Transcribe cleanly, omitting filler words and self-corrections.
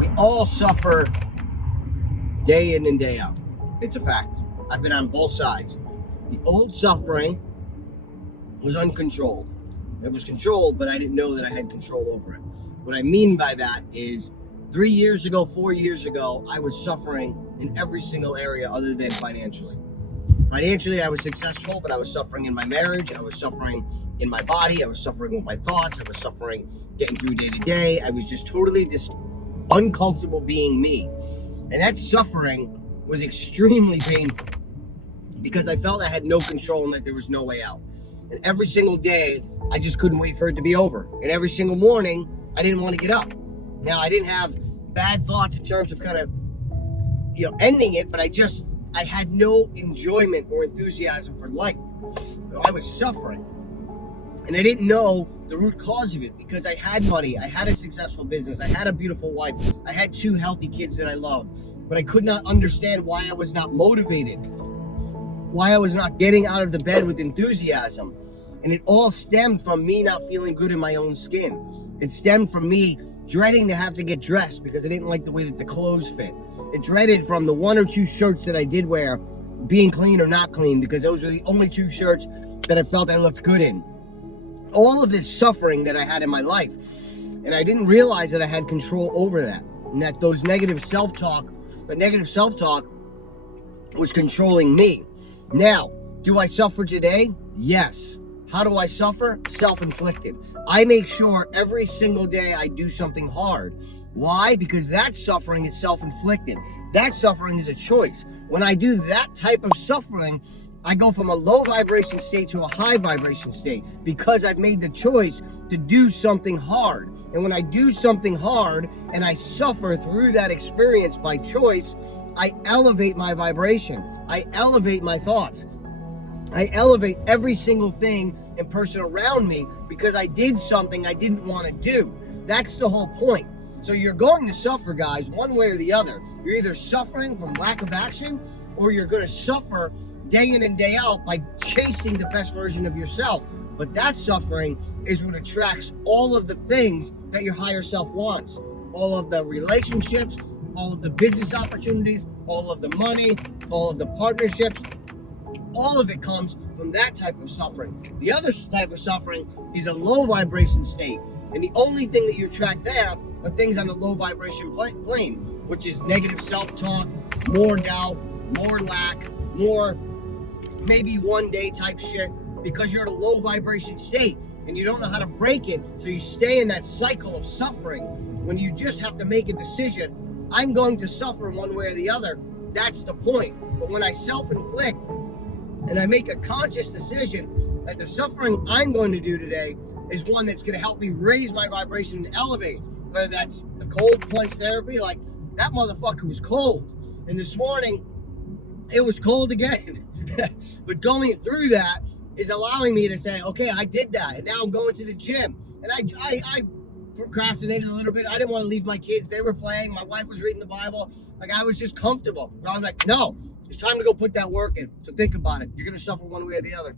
We all suffer day in and day out. It's a fact. I've been on both sides. The old suffering was uncontrolled. It was controlled, but I didn't know that I had control over it. What I mean by that is 3 years ago, 4 years ago, I was suffering in every single area other than financially. Financially, I was successful, but I was suffering in my marriage. I was suffering in my body. I was suffering with my thoughts. I was suffering getting through day to day. I was just totally uncomfortable being me. And that suffering was extremely painful because I felt I had no control and that there was no way out. And every single day, I just couldn't wait for it to be over. And every single morning, I didn't want to get up. Now, I didn't have bad thoughts in terms of kind of, ending it, but I had no enjoyment or enthusiasm for life. I was suffering. And I didn't know the root cause of it because I had money, I had a successful business, I had a beautiful wife, I had 2 healthy kids that I love. But I could not understand why I was not motivated, why I was not getting out of the bed with enthusiasm. And it all stemmed from me not feeling good in my own skin. It stemmed from me dreading to have to get dressed because I didn't like the way that the clothes fit. It dreaded from the 1 or 2 shirts that I did wear being clean or not clean because those were the only 2 shirts that I felt I looked good in. All of this suffering that I had in my life. And I didn't realize that I had control over that. And that those negative self-talk was controlling me. Now, do I suffer today? Yes. How do I suffer? Self-inflicted. I make sure every single day I do something hard. Why? Because that suffering is self-inflicted. That suffering is a choice. When I do that type of suffering, I go from a low vibration state to a high vibration state because I've made the choice to do something hard. And when I do something hard and I suffer through that experience by choice, I elevate my vibration. I elevate my thoughts. I elevate every single thing and person around me because I did something I didn't want to do. That's the whole point. So you're going to suffer, guys, one way or the other. You're either suffering from lack of action or you're going to suffer day in and day out by chasing the best version of yourself. But that suffering is what attracts all of the things that your higher self wants. All of the relationships, all of the business opportunities, all of the money, all of the partnerships. All of it comes from that type of suffering. The other type of suffering is a low vibration state. And the only thing that you attract there are things on the low vibration plane, which is negative self-talk, more doubt, more lack, more maybe one day type shit because you're in a low vibration state and you don't know how to break it. So you stay in that cycle of suffering when you just have to make a decision. I'm going to suffer one way or the other. That's the point. But when I self-inflict and I make a conscious decision that the suffering I'm going to do today is one that's going to help me raise my vibration and elevate, whether that's the cold plunge therapy, like that motherfucker was cold. And this morning, it was cold again. But going through that is allowing me to say, okay, I did that. And now I'm going to the gym. And I procrastinated a little bit. I didn't want to leave my kids. They were playing. My wife was reading the Bible. Like, I was just comfortable. But I was like, no, it's time to go put that work in. So think about it. You're going to suffer one way or the other.